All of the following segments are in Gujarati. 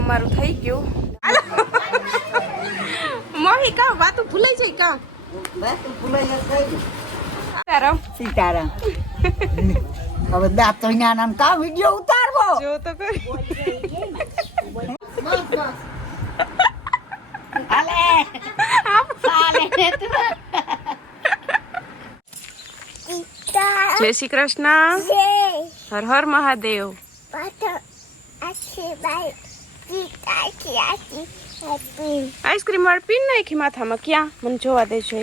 અમારું થઈ ગયું. મોહી કા વાતું ભૂલાઈ જાય કા વાતું ભૂલાઈ જાય. સીતારામ સીતારામ. હવે દાંત તો નામ કા વિડિયો ઉતારવો જો તો કરી. હાલે હાલે જય શ્રી કૃષ્ણ. હર હર મહાદેવ. આઈસ્ક્રીમ વાળી પીન નાખી માથામાં ક્યાં મને જોવા દેજો.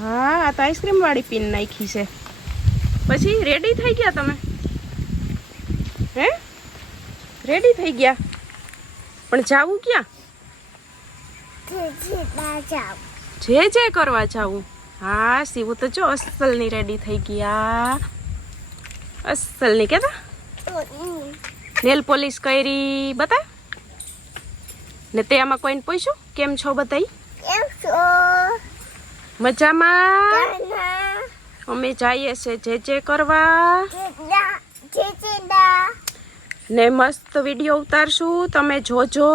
હા આ તો આઈસ્ક્રીમ વાળી પીન નાખી છે. પછી રેડી થઈ ગયા તમે? હે રેડી થઈ ગયા? પણ જાવું ક્યાં? જે જે કરવા જાવું? હા સીવું તો જો અસલની રેડી થઈ ગયા. અસલની કેતા નેલ પોલિશ કરી બતા ને તે આમાં કોઈને પૂછ્યું કેમ છો બતાઈ? મજામાં? અમે જઈએ છે જે કરવા ને મસ્ત વિડીયો ઉતારશું તમે જોજો.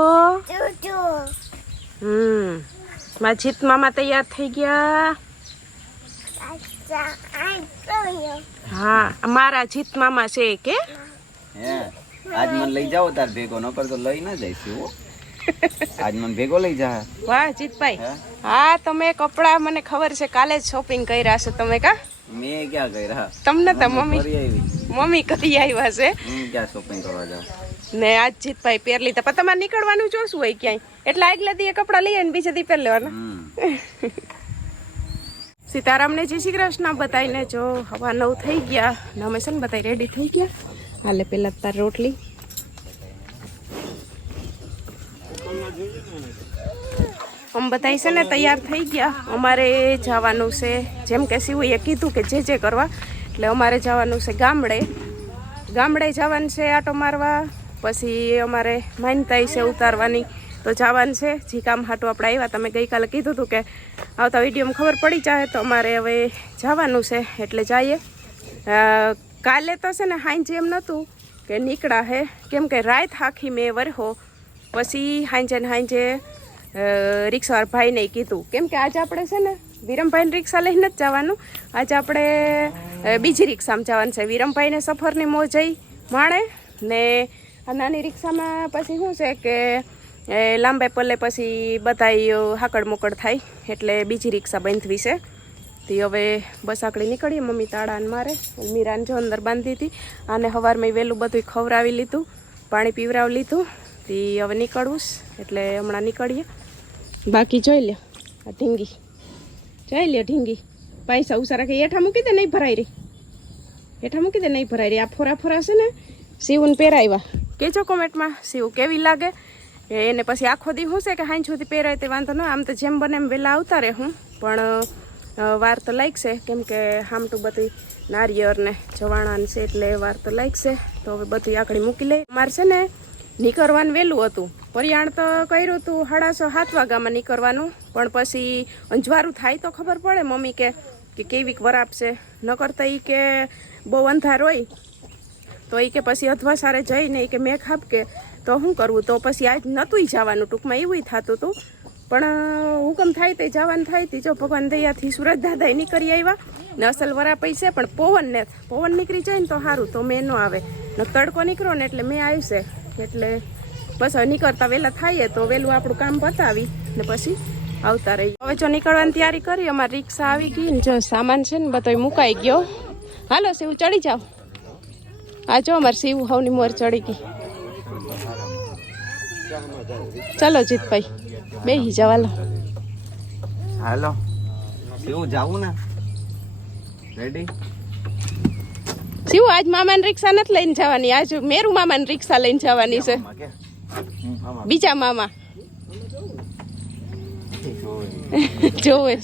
મારા જીત મામા તૈયાર થઈ ગયા. હા મારા જીત મામા છે કે આજ મને લઈ જાઓ તાર ભેગો નકર તો લઈ ના જઈશું. આજ મને ભેગો લઈ જા. વાહ જીતભાઈ. હા તમે કપડા મને ખબર છે કાલે જ શોપિંગ કર્યા છે તમે કા? મેં ક્યાં કર્યા? તમને તો મમ્મી કરી આવ્યા છે. ક્યાં શોપિંગ કરવા જાવ ને આજ જીતભાઈ પહેર લીધા. પણ તમારે નીકળવાનું જોશું હોય ક્યાંય એટલે આગલા દી કપડા લઈએ ને બીજા દી પહેર લેવાના. સીતારામને જય શ્રી કૃષ્ણ બતાવીને જો હવા 9 થઈ ગયા ને અમે છે ને બતાવી રેડી થઈ ગયા. હાલે પેલા તાર રોટલી આમ બતાવી છે ને તૈયાર થઈ ગયા. અમારે જવાનું છે જેમ કે શિવુએ કીધું કે જે કરવા એટલે અમારે જવાનું છે ગામડે જવાનું છે આટો મારવા. પછી અમારે માનતાઈ છે ઉતારવાની તો જવાનું છે. જે કામ હાટું આપણે આવ્યા તમે ગઈકાલે કીધું હતું કે આવતા વિડીયોમાં ખબર પડી જાય તો અમારે હવે જવાનું છે એટલે જઈએ. કાલે તો છે ને હાંજે એમ નહોતું કે નીકળા હે કેમ કે રાત આખી મેં વરહો પછી હાંજે રિક્ષાવાળા ભાઈને કીધું કેમ કે આજે આપણે છે ને વિરમભાઈને રિક્ષા લઈને જ જવાનું. આજે આપણે બીજી રિક્ષામાં જવાનું છે. વિરમભાઈને સફરની મોજ માણે ને આ નાની રિક્ષામાં પછી શું છે કે લાંબે પલ્લે પછી બધાય હાકડ મોકડ થાય એટલે બીજી રિક્ષા બાંધવી છે. તે હવે બસ આકડી નીકળીએ. મમ્મી તાળાને મારે મીરાને જો અંદર બાંધી હતી અને સવારમાં વહેલું બધું ખવડાવી લીધું પાણી પીવરાવી લીધું. તે હવે નીકળવું એટલે હમણાં નીકળીએ. બાકી જોઈ લે આ ઢીંગી જોઈ લે ઢીંગી પૈસા ઉસારા કે હેઠા મૂકી દે નહીં ભરાઈ રહી. હેઠા મૂકી દે નહીં ભરાઈ રહી. આ ફોરા છે ને શિવને પહેરાવ્યા. કહેજો કોમેન્ટમાં શિવ કેવી લાગે. એને પછી આખો દી શું છે કે હાંજ સુધી પહેરાય તે વાંધો ન. આમ તો જેમ બને એમ વહેલા આવતા રહે હું પણ વાર તો લાગશે કેમ કે હામટું બધી નારિયેળ ને જવાણાને છે એટલે વાર તો લાગશે. તો હવે બધું આકડી મૂકી લે. મારે છે ને નીકળવાનું વહેલું હતું. પરિયાણ તો કર્યું હતું 6:30-7 વાગ્યામાં નીકળવાનું પણ પછી અંજવારું થાય તો ખબર પડે. મમ્મી કે કેવીક વરાપ છે ન કરતા એ કે બહુ અંધાર હોય તો એ કે પછી અધવાસારે જઈને કે મેં ખાપ કે તો શું કરવું. તો પછી આજ નહોતું જવાનું ટૂંકમાં એવું થતું હતું પણ હુકમ થાય તે જવાનું થાય તે જો ભગવાન દયાથી સુરત દાદા નીકળી આવ્યા ને અસલ વરાપઈ છે પણ પવન નીકળી જાય ને તો સારું તો મેં ન આવે ને તડકો નીકળો ને એટલે મેં આવશે એટલે બસ હવે નીકળતા વહેલા થાય તો વહેલું આપણું કામ પતાવી ને પછી આવતા રહી. હવે જો નીકળવાની તૈયારી કરી. અમારી રિક્ષા આવી ગઈ ને જો સામાન છે ને બધો મુકાઈ ગયો. હાલો શિવ ચડી જાઓ. આ જો અમારે શિવ હવની મોર ચડી ગઈ. ચલો જીતભાઈ બેહી જવાલો. હાલો શિવ જાવું ને રેડી. શિવ આજ મામાની રિક્ષા નથી લઈને જવાની. આજ મેરુ મામાની રિક્ષા લઈને જવાની છે. બીજા મામા જોવે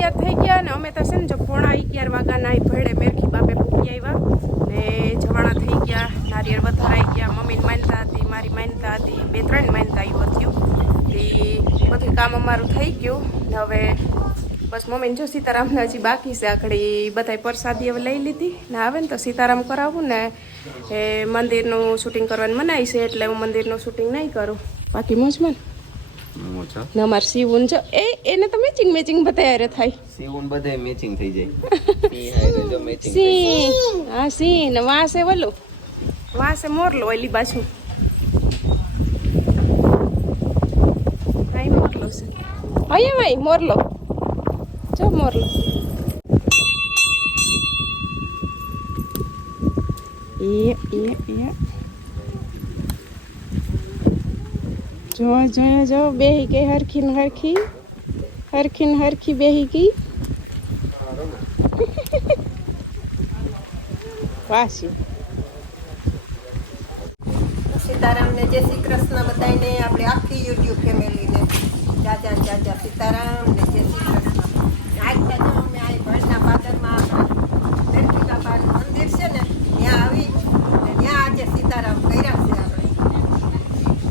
11 થઈ ગયા ને અમે તો છે ને જો 11:15 વાગ્યાના ભેડે મેરખી બાપે પૂકી આવ્યા ને જવાણા થઈ ગયા, નારિયેળ વધારાઈ ગયા, મમ્મીને માનતા હતી, મારી માનતા હતી, 2-3 માનતા એવું થયું તે બધું કામ અમારું થઈ ગયું ને હવે બસ મમ્મીને જો સીતારામને હજી બાકી છે, આખડી બધાય પ્રસાદી હવે લઈ લીધી ને આવે ને તો સીતારામ કરાવું ને એ મંદિરનું શૂટિંગ કરવાનું મનાય છે એટલે હું મંદિરનું શૂટિંગ નહીં કરું. બાકી મોજમાં ને અમારે સીવું જો એને તો મેચિંગ બધા રે થાય, સીવું બધે મેચિંગ થઈ જાય. જો મેચિંગ સી હા સી ને વાસે વલો વાસે મોરલો ઓલી બાજુ હાઈ મોરલો છે, હાય ભાઈ મોરલો જો મોરલો એ જો બેહી ગઈ હરખી બેહી ગઈ. વાસી સીતારામને જય શ્રી કૃષ્ણ બધાને, આપણે આખી યુટ્યુબ ફેમિલીને જાજા સીતારામ ને જય શ્રી કૃષ્ણ. આજના જો અમે આ ભણના પાદરમાં લડકી બાપાનું મંદિર છે ને ત્યાં આવી ને ત્યાં આજે સીતારામ કર્યા છે આપણે,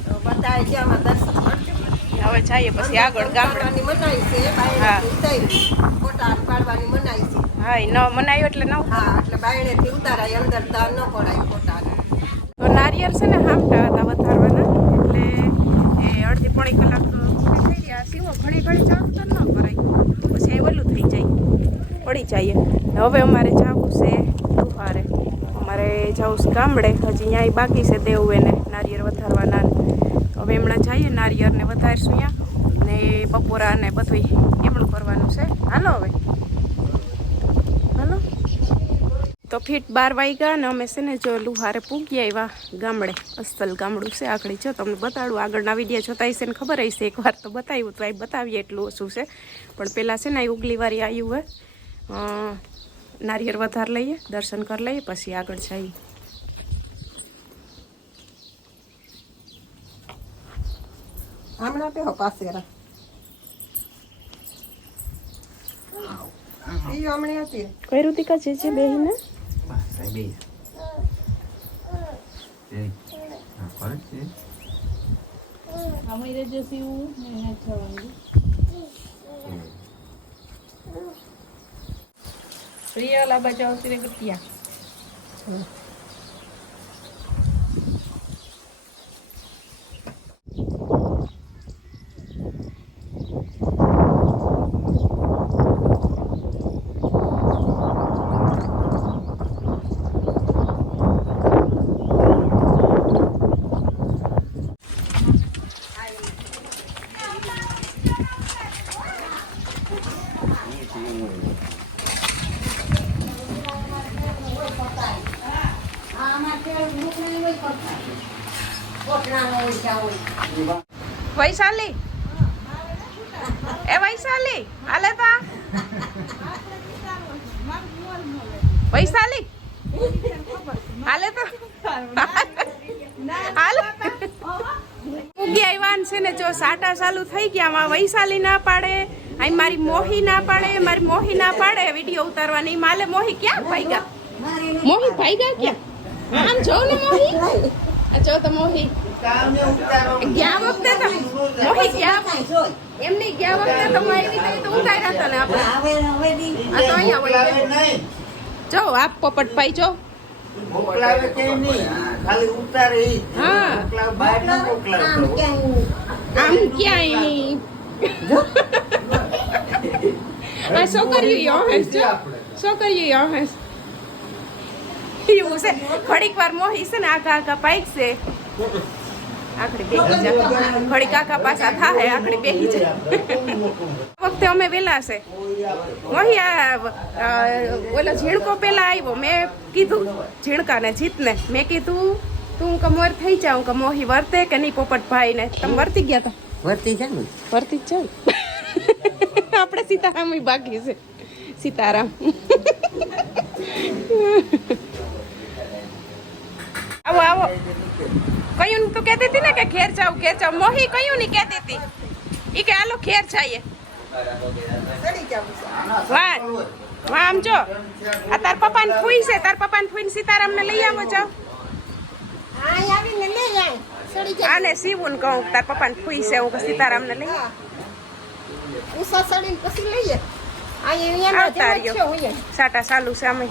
તો બધાએ જે આમાં દર્શન કરજો. હવે જઈએ પછી આગળ ગામડાની મનાઈ છે બાયણેથી ફોટા પાડવાની મનાઈ છે. હા ન મનાયો એટલે ન હા એટલે બાયણેથી ઉતારાય, અંદર દાન ન પડાય ફોટા. તો નારિયેળ છે ને હામટા હતા વધારવાના એટલે એ અડધી પોણી કલાક થઈ ગયા. સીવો ઘણી ચાલતો ન કરાય પછી એ ઓલું થઈ જાય પડી જાય. હવે અમારે જવું છે દુહારે, અમારે જવું છે ગામડે, હજી અહીંયા બાકી છે દેવું એને નારિયેળ વધારવાના. હવે હમણાં જઈએ નારિયેળને વધારશું અહીંયા ને બપોરા ને બધું એમણું કરવાનું છે. હાલો હવે હાલો તો ફીટ 12 વાગ્યા ને અમે છે ને જો લુહારે પૂગી આવ્યા ગામડે. અસલ ગામડું છે આખડી, જો તમને બતાડું. આગળના વિડીયો જોતા હશે ને ખબર હશે, એકવાર તો બતાવ્યું તો આ બતાવીએ એટલું ઓછું છે. પણ પહેલાં છે ને આ ઉગલીવારી આવ્યું હોય, નારિયેળ વધાર લઈએ, દર્શન કરી લઈએ, પછી આગળ જઈએ. હમણાં પેહો પાસેરા ઈ હમણાં હતી કઈ રૂતિકા જે બેહીને પ્રિયા બચાવ તીરે ગટિયા વૈશાલી એ વૈશાલી હાલે તા વૈશાલી હાલે તો હાલ ઉગી આવ્યા છે ને જો સાટા ચાલુ થઈ ગયા. માં વૈશાલી ના પાડે, અહીં મારી મોહી ના પાડે, મારી મોહી ના પાડે વિડીયો ઉતારવાની. માલે મોહી ક્યાં ભાગ્યા? મોહી ભાગ્યા ક્યાં? આમ જો ને મોહી, આ જો તો મોહી ગયા વખતે તો મોહી ગયા એમની ગયા વખતે તો આવી રીતે તો ઉતાર્યા હતા ને આપણે. આ તો અહીંયા હોય જો આપ પોપટભાઈ જો મોકલાવે કે નહીં, ખાલી ઉતારે ઈ. હા મોકલાવ બહાર ન મોકલાવતો. આમ ક્યાંય નહીં. આ છોકરીઓ યોહેસ જો, છોકરીઓ યોહેસ એવું છે. ઘડીક વાર મોહી છે ને આખા પાઈક છે, આખડી બેહી જાય. ઘડીક આખા પાછા થાય, આખડી બેહી જાય. વખતે અમે વેલા છે મોહી. આ ઓલો ઝીણકો પેલા આવ્યો, મેં કીધું ઝીણકાને જીતને, મેં કીધું તું કમર થઈ જાઉં કે મોહી વર્તે કે નહીં પોપટભાઈ ને. તમે વર્તી ગયા હતા? વર્તી છે ને, વર્તી જ છે. આપણે સીતારામ બાકી છે. સીતારામ આવો આવો. કયું તો કહેતી હતી ને કે ઘેર જાવ ઘેર જાવ. મોહી કયું નહીં કહેતી હતી, ઈ કે હાલો ઘેર જઈએ. ચડી જવું છે વાહ વાહ આમ જો આ તાર પપ્પાને ફૂઈ છે તાર પપ્પાને ફૂઈને સીતારામને લઈ આવો જાઓ આ આવીને લઈ આય ચડી જાય આને સીવું ને કહું તાર પપ્પાને ફૂઈ છે હું સીતારામને લઈ હા ઉષા ચડીને પછી લઈએ અહીંયા આવતા જેમ જ છે રહ્યો હોય સાટા ચાલુ છે અમે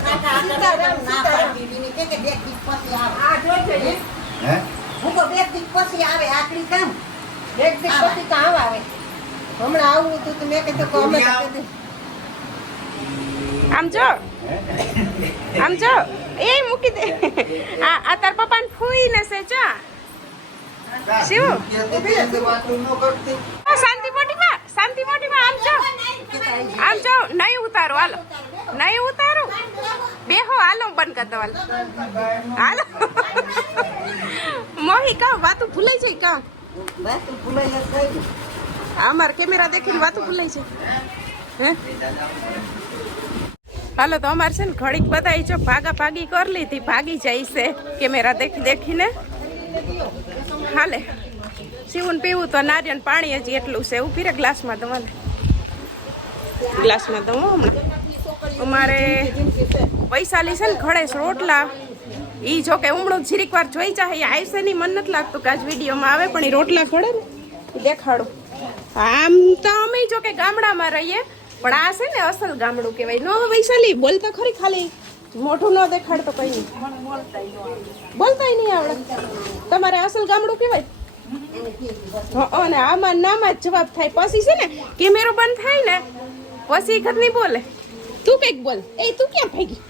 સીતારામ સીતારામ કે બે દી પછી આવે આ જોઈ જોઈએ હું તો બે દી પછી આવે આખરી કામ બે દી પછી કામ આવે હમણાં આવું હતું તો મેં કીધું કે અમે તો કીધું આમ જો એ મૂકી દે આ તાર પપ્પાને ફૂઈ ને છે જો શિવ શાંતિ મોટીમાં આમ જો નહીં ઉતારો હાલો નહીં ઉતારો બેહો હાલો બંધ કર દો હાલો મોહી કા વાતું ભૂલાઈ જાય કા વાતું ભૂલાઈ જાય અમાર કેમેરા દેખીને વાતું ભૂલાઈ છે હે હાલો તો અમારે છે ને ઘડીક બધાઈ જો ભાગી કરી લીધી ભાગી જાય છે કેમેરા દેખીને હાલે સીવું પીવું તો નારિયેળ પાણી હજી એટલું છે એવું પીરે ગ્લાસમાં દઉં હમણાં અમારે વૈશાલી છે ને ખડેશ રોટલા ઈ જો કે ઉમળું જીરીક વાર જોઈ જાય આવશે નહીં મન નથી લાગતું કે આજ વિડીયોમાં આવે પણ એ રોટલા ખડે ને દેખાડું આમ તો અમે જો કે ગામડામાં રહીએ પણ આ છે ને અસલ ગામડું કહેવાય નો વૈશાલી બોલતા ખરી ખાલી મોઢું ન દેખાડતો કઈ નહીં બોલતાય નહીં આવડે તમારે અસલ ગામડું કહેવાય અને આમાં નામાં જ જવાબ થાય પછી છે ને કેમેરો બંધ થાય ને પછી ઘર નહીં બોલે તું કઈક બોલ એ તું ક્યાં ભાગી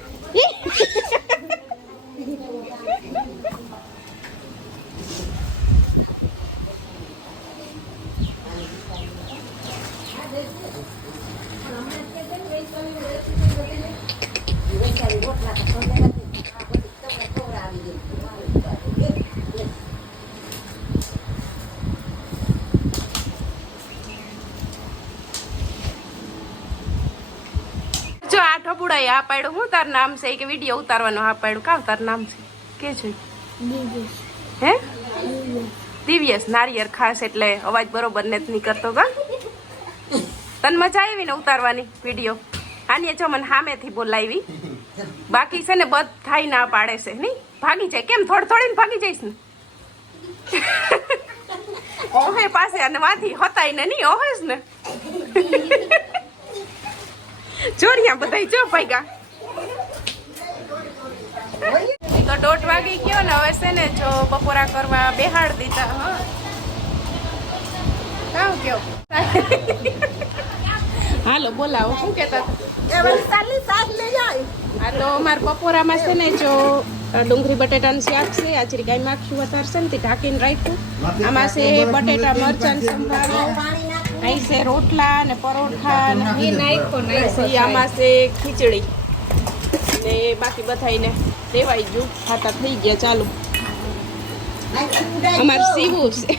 જો આ ઢબુડાએ આ પાડ્યું હું તાર નામ છે કે વિડીયો ઉતારવાનો આ પાડ્યું કાવ તાર નામ છે કે છે હે દિવ્યેશ નારિયેળ ખાસ એટલે અવાજ બરોબર ને નહીં કરતો કા તને મજા આવી ને ઉતારવાની વિડીયો આની જો મને સામેથી બોલાવી બાકી છે ને બધાય ના પાડે છે નહીં ભાગી જાય કેમ થોડીને ભાગી જઈશ ને ઓહે પાસે અને વાથી હતાય ને નહીં ઓહેસ ને જોરિયા બધાય જો ભાગ્યા તો 1:30 વાગી ગયો ને હવે છે ને જો બપોરા કરવા બેહાડ દીધા હા કાવ કયો હાલો બોલાવો શું કહેતા હા તો અમારા બપોરામાં છે ને જો ડુંગળી બટેટાનું શાક છે આચરી ગાય માખી વધારે છે ને તે ઢાંકીને રાખ્યું આમાં છે બટેટા મરચાં સંભારો અહીં છે રોટલા ને પરોઠા ને પછી આમાં છે ખીચડી ને બાકી બધાને દેવાઈ ગયું ખાતા થઈ ગયા ચાલુ અમારે સીવું છે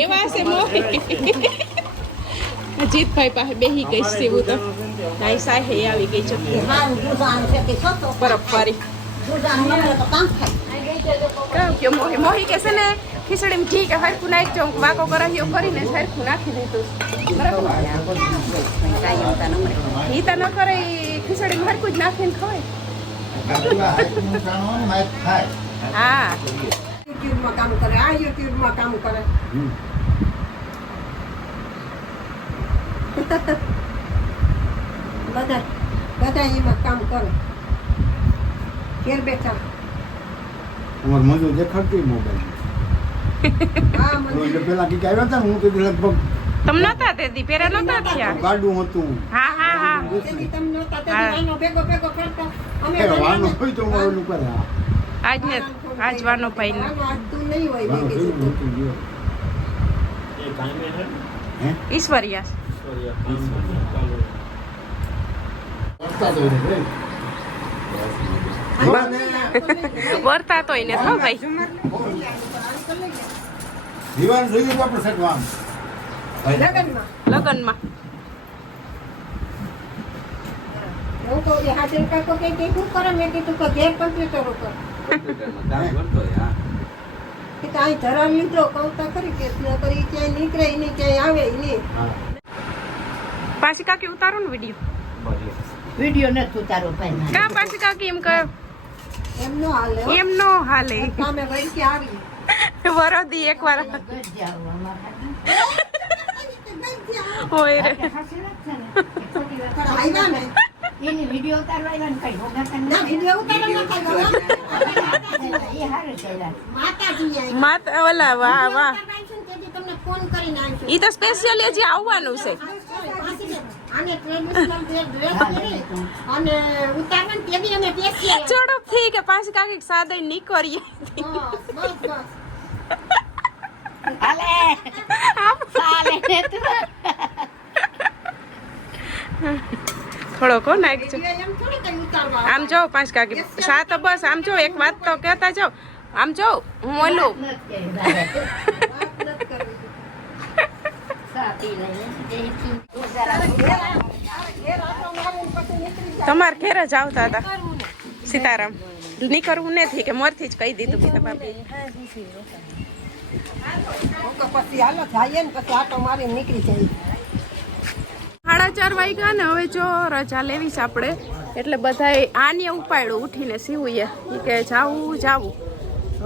એવા છે મોહી જીતભાઈ પાસે બેહી ગઈ સીવું તો નાઈ સાહે આવી ગઈ છે બરફવારી કે મોહી મોહી કે છે ને ખીચડી ઘી કે હરખું નાખજો વાકો કરાવ્યો કરીને હરખું નાખી દીધું બરાબર ઘી તો ન કરે ખીચડી હરખું જ નાખીને ખવાય હા યુટ્યુબમાં કામ કરે આ યુટ્યુબમાં કામ કરે બધા એમાં કામ કરે ઘેર બેઠા અમાર મજૂર દેખાડતી મોબાઈલ હા મને પેલા કઈક આવ્યા હતા ને હું કીધું લગભગ તમ નતા તેદી પેરા નતા થયા ગાડું હતું હા હા હા તેથી તમને નહોતા તેથી આનો ભેગો કરતા અમે વાનું હોય તો ઓલું કરે આજ ને આજ વાનો ભાઈ ને આજ તું નહીં હોય વાનું ભેગી થયું જતું. નહોતું ગયો. હે ઈશ્વરિયા કરતા જ હોય ને. વર્તા તોય ને થો ભાઈ દીવાન જોઈએ તો આપણે સટવાન લગનમાં લગનમાં હું કહું કે હાજર કાકો કે શું કરે મેં કીધું કે ઘેર કમ્પ્યુટર ઉપર કામ કરતો હોય, હા. કે કાંઈ ધરાવ લીધો કહું તો ખરી કે ન કરી ક્યાંય નીકળે નહીં ક્યાંય આવે નહીં. પાછી કાકી ઉતારો ને વિડીયો. વિડીયો નથી ઉતારો ભાઈ. કા પાછી કાકી એમ કહ્યું એમ નો હાલે હો. એમ નો હાલે. સામે વળકે આવી વરોદી એકવાર હોય રે. પણ આવ્યા ને એની વિડીયો ઉતારવા આવ્યા ને કઈ ભોગા ના વિડીયો ઉતારો ન કઈ એ હારે ચાલ્યા. માતાજી આવી માત ઓલા વાહ વાહ. તેથી તમને ફોન કરીને આવીશું. ઈ તો સ્પેશિયલ હજી આવવાનું છે. આને ટ્રેડિશનલ ડ્રેસ પહેરી અને ઉતારવાનું તે બી અમે પેશિયલ. ઝડપ થઈ કે પાછી કાકી સાદે નીકળીએ. બસ બસ. હાલે હાલે તું. થોડો કો નાખજો. એમ થોડી કઈ ઉતારવા આમ જો પાંચ કાકી સાત બસ આમ જો એક વાત તો કહેતા જાઓ. આમ જો હું ઓલું તમારે ઘેર જ આવતા હતા સીતારામ. નીકળવું નથી કે મોરથી જ કહી દીધું કે તમારે પછી હાલો જઈએ ને પછી આટો મારી નીકળી જાય. 4:30 વાગ્યા ને હવે જો રજા લેવી છે આપણે એટલે બધાએ આને ઉપાડ્યું ઉઠીને સીવું કે જાવું જાવું.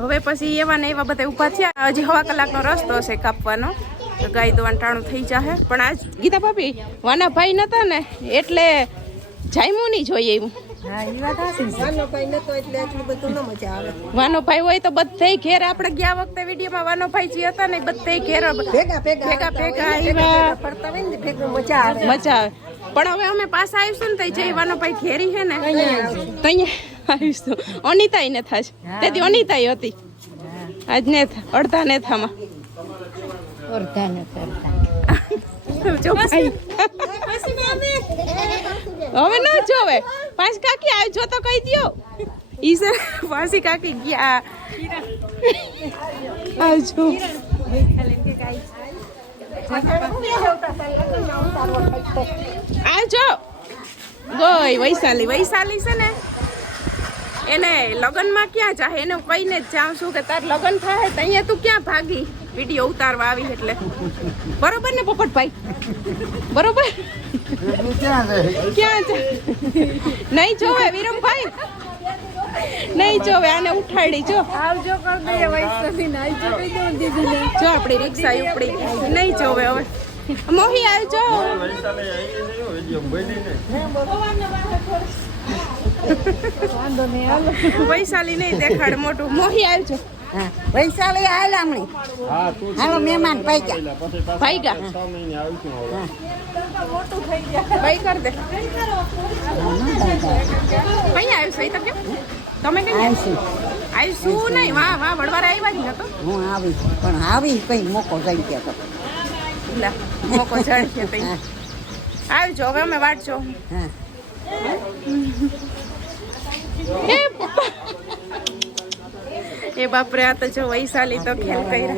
હવે પછી એવા ને એવા બધા ઊભા થયા. હજી 1/2 કલાકનો રસ્તો છે કાપવાનો. ગાય દોવાનું ટાણું થઈ જશે. પણ આજ ગીતા ભાભી વાના ભાઈ નતા ને એટલે જાયમું નહીં જોઈએ એવું. નાનો ભાઈ નતો એટલે એટલું બધું ન મજા આવે. વાનો ભાઈ હોય તો બધે ઘેર આપણે ગયા વખતે વિડીયોમાં વાનો ભાઈ જે હતા ને બધે ઘેર ભેગા ભેગા ભેગા આવ્યા. ફરતા હોય ને ભેગું મજા આવે. મજા આવે. પણ હવે અમે પાછા આવીશું ને તો જે વાનો ભાઈ ઘેરી છે ને અહીંયા આવીશું. અનિતા ને થાશે તેથી અનિતા હતી આજ ને અડધા ને થામાં કરતા ને કરતા જો ભાઈ હવે ન જોવે. પાંચ કાકી આવ જો તો કહી દ્યો. ઈ સર પાછી કાકી ગયા આવજો. આવજો ગઈ વૈશાલી. વૈશાલી છે ને એને લગ્નમાં ક્યાં જાહે એને કહીને જ જાઉં છું કે તાર લગ્ન થાય તો અહીંયા તું ક્યાં ભાગી વિડીયો ઉતારવા આવી એટલે. બરોબર ને પોપટભાઈ? બરોબર. ક્યાં છે? નહીં જોવે વિરમભાઈ નહીં જોવે. આને ઉઠાડી જો આવજો કર દે વૈશાલી ને આવજો કહી દો દીદીને. જો આપણી રિક્ષા ઉપડી ગઈ નહીં જોવે હવે. મોહી આવજો. વૈશાલી નહીં દેખાડ મોટું. મોહી આવજો. વૈશાલી આવેલા હમણે. હાલો મહેમાન ભાઈ ભાઈગા ભાઈ કર દે. અહીંયા આવ્યું છે તો કેમ તમે કઈ આવીશું નહીં? વાહ વાહ વડવારે આવ્યા જ નતો. હું આવી પણ આવી કઈ મોકો જઈ ગયા તો લા મોકો ચડશે તઈ આવજો. હવે અમે વાટજો. એ બાપરે આ તો જો વૈશાલી તો ખેલ કર્યા.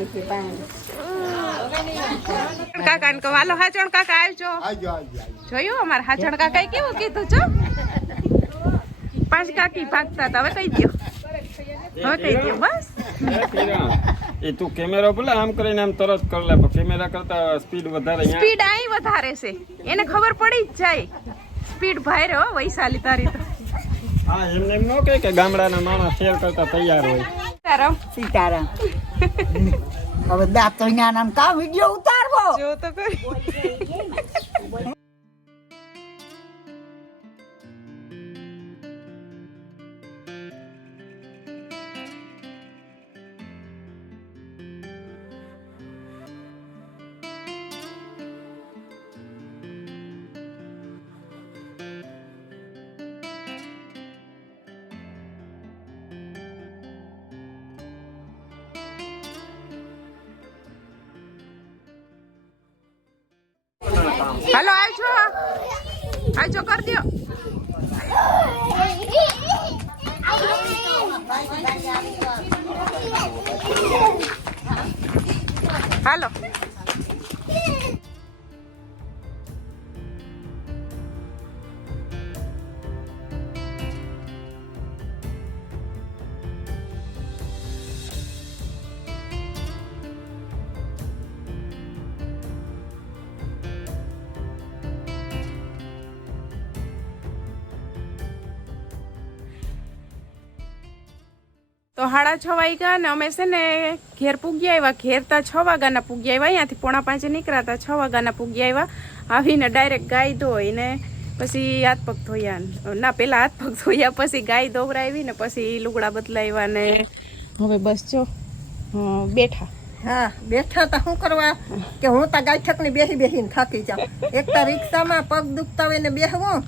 કાકા ને કહો હાલો હાચણ કાકા આવજો. જોયું અમારા હાચણ કાકા કેવું કીધું છો? પાંચ કાકી ભાગતા હતા. હવે કહી દો. હવે કહી દો બસ. એ તું કેમેરો બોલે આમ કરીને આમ તરત કર લે. કેમેરા કરતા સ્પીડ વધારે. સ્પીડ આઈ વધારે છે એને ખબર પડી જ જાય. સ્પીડ ભાઈ હો વૈશાલી તારી તો. હા એમને એમ ન કહે કે ગામડાના માણસ શેર કરતા તૈયાર હોય. સીતારામ સીતારામ. હવે દાંત તો નામ કા વિડીયો ઉતારવો. જો તો કરી. હાલો આવજો. આવજો કર દો. હાલો તો 6:30 વાગ્યા ને અમે છે ને ઘેર પૂગી આવ્યા. ઘેર તા 6 વાગ્યાના પૂગી આવ્યા. અહીંયાથી 4:45 નીકળ્યા 6 વાગ્યાના પૂગી આવ્યા. આવીને ડાયરેક્ટ ગાય ધોઈને પછી હાથ પગ ધોયા. ના પેલા હાથ પગ ધોયા, પછી ગાય દોવરાવી ને પછી લુગડા બદલાવ્યા ને હવે બસ જો બેઠા. હા બેઠા તા શું કરવા કે હું તા ગાયઠકની બેસીને થાકી જાઉં. એક તો રિક્ષામાં પગ દુખતા હોય ને બેહવું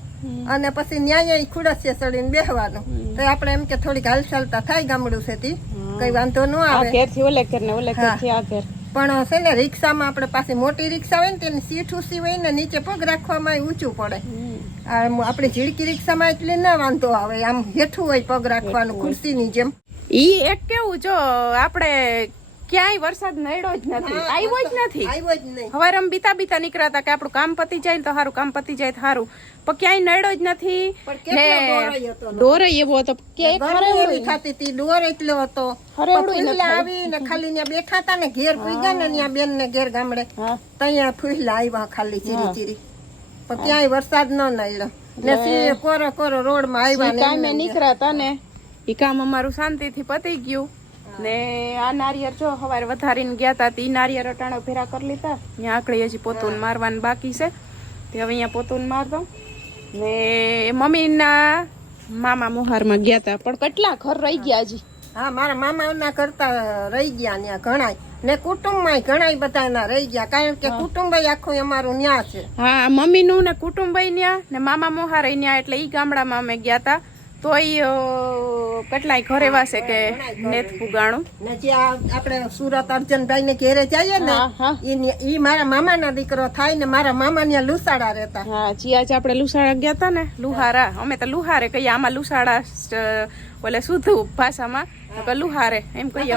અને પછી ન્યાય ખુડસીએ ચડીને બેહવાનું. તો આપણે એમ કે થોડીક હાલચાલતા થાય ગામડું છે તી કઈ વાંધો ન આવે. ઘેરથી ઓલે ઘર ને ઓલે ઘરથી આ ઘર. પણ છે ને રિક્ષામાં આપણે પાસે મોટી રિક્ષા હોય ને તેની સીટ ઊંચી હોય ને નીચે પગ રાખવામાં ઊંચું પડે. આપણે ઝીડકી રિક્ષામાં એટલે ના વાંધો આવે, આમ હેઠું હોય પગ રાખવાનું ખુરશીની જેમ. ઈ એક કેવું જો આપણે ક્યાંય વરસાદ નડ્યો જ નથી, આવ્યો જ નથી. આવ્યો જ નહીં. હવારે આમ બીતા નીકળ્યા હતા કે આપણું કામ પતી જાય ને તો સારું, કામ પતી જાય તો સારું, પણ ક્યાંય નડ્યો જ નથી. પણ કેટલો દોરાઈ હતો ને. ડોર એવો હતો કે ગરમી એવી થતી હતી, ડોર એટલો હતો. ફૂલા આવીને ખાલી ત્યાં બેઠા હતા ને ઘેર પૂગ્યા ને ત્યાં બેન ને ઘેર ગામડે ત્યાં ફૂલા આવ્યા ખાલી ચીરી. પણ ક્યાંય વરસાદ ન નડ્યો ને કોરો રોડ માં આવ્યા કામે નીકળ્યા હતા ને ઈ કામ અમારું શાંતિથી પતી ગયું. ને આ નારિયેર જો સવારે વધારીને ગયા હતા, ઈ નારિયેર અટાણો ભેરા કરી લીધા. ત્યાં આકડી હજી પોતું મારવાનું બાકી છે, તે હવે અહીંયા પોતું માર દઉં. ને મમ્મીના મામા મોહારમાં ગયા હતા, પણ કેટલા ઘર રહી ગયા હજી. હા મારા મામા ના કરતા રહી ગયા ત્યાં ઘણાય ને કુટુંબમાં ઘણાય બધા રહી ગયા, કારણ કે કુટુંબ આખું અમારું ન્યા છે. હા મમ્મીનું ને કુટુંબ ન્યા ને મામા મોહાર ન્યા, એટલે ઈ ગામડામાં અમે ગયા હતા. તોય કેટલાય ઘર એવા છે કે નેત પુગાણું. ને જે આપણે સુરત અર્જનભાઈ ને ઘેરે જઈએ ને ઈ મારા મામા ના દીકરો થાય ને મારા મામા ત્યાં લુસાડા રહેતા. હા જી આજે આપણે લુસાડા ગયા હતા ને, લુહારા, અમે તો લુહારે કહીએ, આમાં લુસાડા ઓલે શુદ્ધ ભાષામાં લુહારે એમ કહીએ.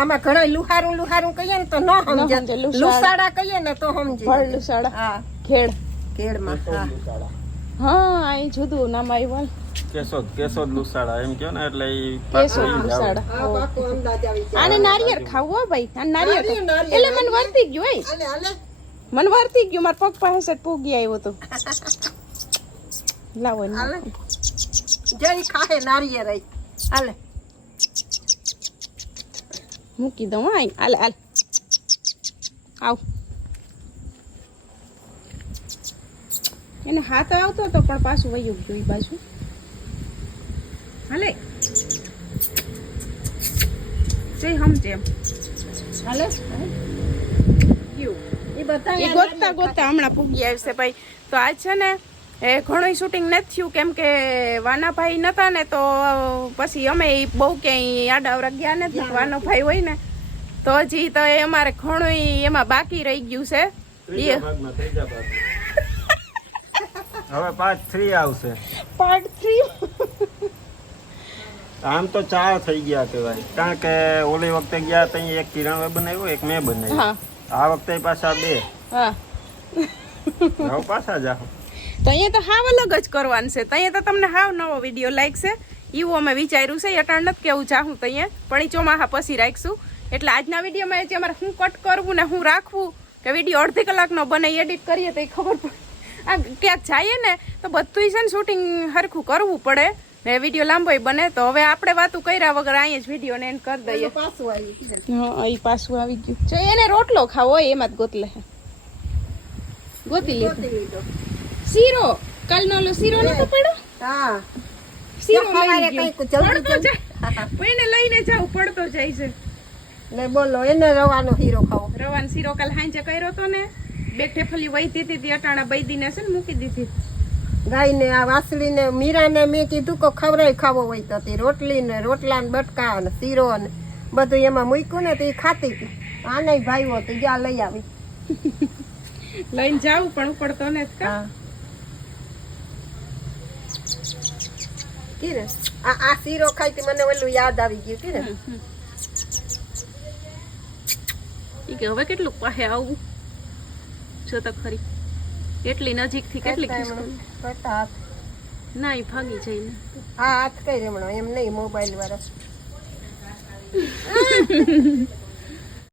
આમાં ઘણા લુહારું કહીએ ને તો ન સમજે, લુસાડા કહીએ ને તો સમજે. લુસાડા હા ખેડમાં. હા હા અહીં જુદું નામ આવ્યું. કેશોદ લુસાડા એમ કયો ને, એટલે કેશોદ લુસાડા. આને નારિયેર ખાવું હો ભાઈ, આને નારિયેર એટલે મને વર્તી ગયું હોય, મને વર્તી ગયું. મારા પગ પાસે પૂગી આવ્યો તો લાવો જય ખાહે નારિયેર હાલે મૂકી દઉં. હા હાલ હાલ આવ. એને હાથ આવતો તો પણ પાછું વયું ગયું ઈ બાજુ. હાલે જઈ સમજે એમ હાલે ગોતતા હમણાં પૂગી આવશે ભાઈ. તો આજ છે ને એ ઘણું શૂટિંગ નથી થયું, કેમ કે વાનાભાઈ નતા ને તો પછી અમે બહુ ક્યાંય આડાવરા ગયા નથી. વાનો ભાઈ હોય ને તો હજી તો એ અમારે ઘણું એમાં બાકી રહી ગયું છે. હવે પાર્ટ 3 આવશે. પાર્ટ 3 આમ તો 4 થઈ ગયા કહેવાય, કારણ કે ઓલી વખતે ગયા તો એક કિરણ બનાવ્યો, એક મેં બનાવ્યો. આ વખતે પાછા 2. હા હવે પાછા જાઓ. તો અહીંયા તો હાવ અલગ જ કરવાનું છે. તો અહીંયા તો તમને હાવ નવો વિડીયો લાગશે એવું અમે વિચાર્યું છે. અટાણ નથી કેવું ચાહું તો અહીંયા પણ ચોમાહા પછી રાખશું. એટલે આજના વિડીયોમાં જે અમારે શું કટ કરવું ને શું રાખવું, કે વિડીયો અડધી કલાકનો બને એડિટ કરીએ તો એ ખબર પડે. આ ક્યાંક જઈએ ને તો બધું છે ને શૂટિંગ સરખું કરવું પડે ને વિડીયો લાંબો બને. તો હવે આપણે વાતું કર્યા વગર અહીંયા જ વિડીયો ને એન્ડ કરી દઈએ. પાછું આવી હા એ પાછું આવી ગયું છે. એને રોટલો ખાવો હોય એમાં જ ગોતલે ગોતી લીધો. શીરો કાલનો ઓલો શીરો નતો પડ્યો. હા શીરો એને લઈને જાવ પડતો જાય છે. ને બોલો એને રવાનો હીરો ખાવો. રવાનો શીરો કાલ હાંજે કર્યો તો ને, બે ઠેફલી વહીતી હતી અટાણા બૈદીને છે ને મૂકી દીધી. ગાય ને આ વાસળી ને મીરા ને મેં કીધું કે ખવરાય ખાવો હોય તો રોટલી ને રોટલા ને બટકા ને શીરો ને બધું એમાં મૂક્યું ને તો એ ખાતી હતી. આને ભાઈઓ તો જ્યાં લઈ આવી લઈને જાવું પણ ઉપડતો ને. કીરે આ શીરો ખાઈ મને ઓલું યાદ આવી ગયું. કીરે ઈ કે હવે કેટલું પાસે આવું જો તો ખરી, એટલી નજીક થી કેટલી ના ઈ ભાગી જાય ને. હા હાથ કઈ રેમણો એમ નહીં મોબાઈલ વાળો